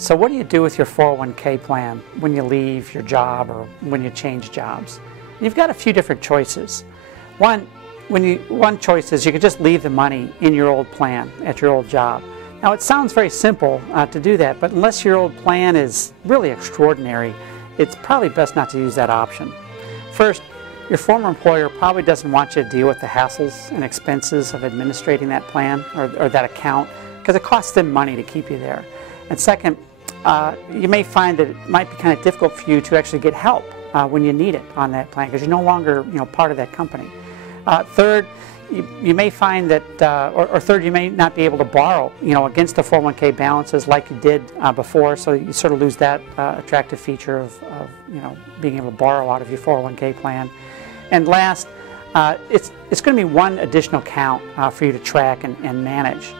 So what do you do with your 401k plan when you leave your job or when you change jobs? You've got a few different choices. One choice is you could just leave the money in your old plan at your old job. Now it sounds very simple to do that, but unless your old plan is really extraordinary, it's probably best not to use that option. First, your former employer probably doesn't want you to deal with the hassles and expenses of administrating that plan or that account, because it costs them money to keep you there. And second, you may find that it might be kind of difficult for you to actually get help when you need it on that plan, because you're no longer part of that company. Third, you may find that, third, you may not be able to borrow, against the 401k balances like you did before, so you sort of lose that attractive feature of being able to borrow out of your 401k plan. And last, it's going to be one additional account for you to track and manage.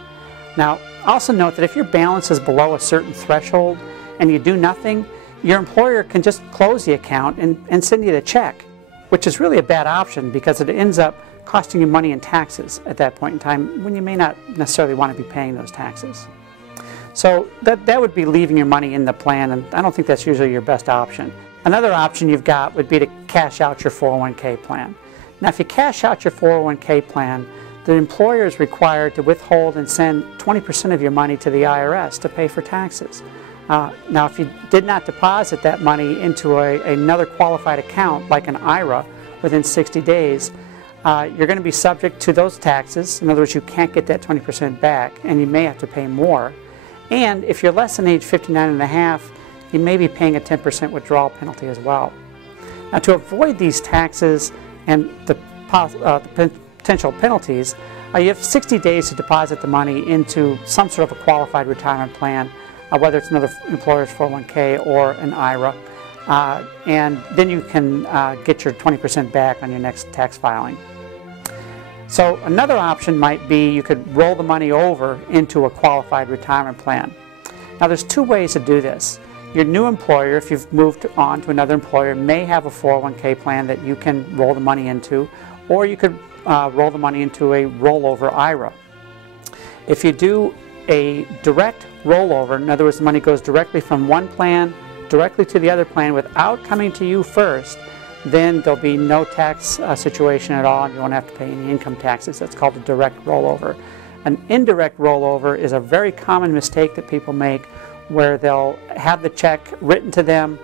Now, also note that if your balance is below a certain threshold and you do nothing, your employer can just close the account and send you the check, which is really a bad option because it ends up costing you money in taxes at that point in time when you may not necessarily want to be paying those taxes. So that would be leaving your money in the plan, and I don't think that's usually your best option. Another option you've got would be to cash out your 401k plan. Now if you cash out your 401k plan, the employer is required to withhold and send 20% of your money to the IRS to pay for taxes. Now if you did not deposit that money into another qualified account like an IRA within 60 days, you're going to be subject to those taxes. In other words, you can't get that 20% back, and you may have to pay more. And if you're less than age 59 and a half, you may be paying a 10% withdrawal penalty as well. Now to avoid these taxes and the potential penalties, you have 60 days to deposit the money into some sort of a qualified retirement plan, whether it's another employer's 401k or an IRA, and then you can get your 20% back on your next tax filing. So another option might be you could roll the money over into a qualified retirement plan. Now there's two ways to do this. Your new employer, if you've moved on to another employer, may have a 401k plan that you can roll the money into, or you could roll the money into a rollover IRA. If you do a direct rollover, in other words, the money goes directly from one plan directly to the other plan without coming to you first, then there'll be no tax situation at all, and you won't have to pay any income taxes. That's called a direct rollover. An indirect rollover is a very common mistake that people make, where they'll have the check written to them,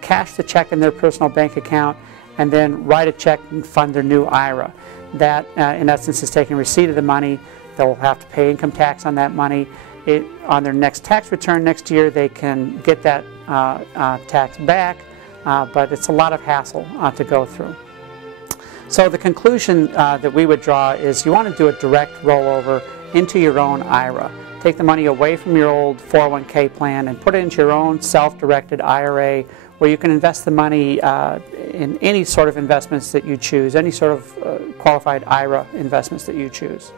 cash the check in their personal bank account, and then write a check and fund their new IRA. That, in essence, is taking receipt of the money. They'll have to pay income tax on that money. On their next tax return next year, they can get that tax back, but it's a lot of hassle to go through. So the conclusion that we would draw is you want to do a direct rollover into your own IRA. Take the money away from your old 401k plan and put it into your own self-directed IRA, where you can invest the money in any sort of investments that you choose, any sort of qualified IRA investments that you choose.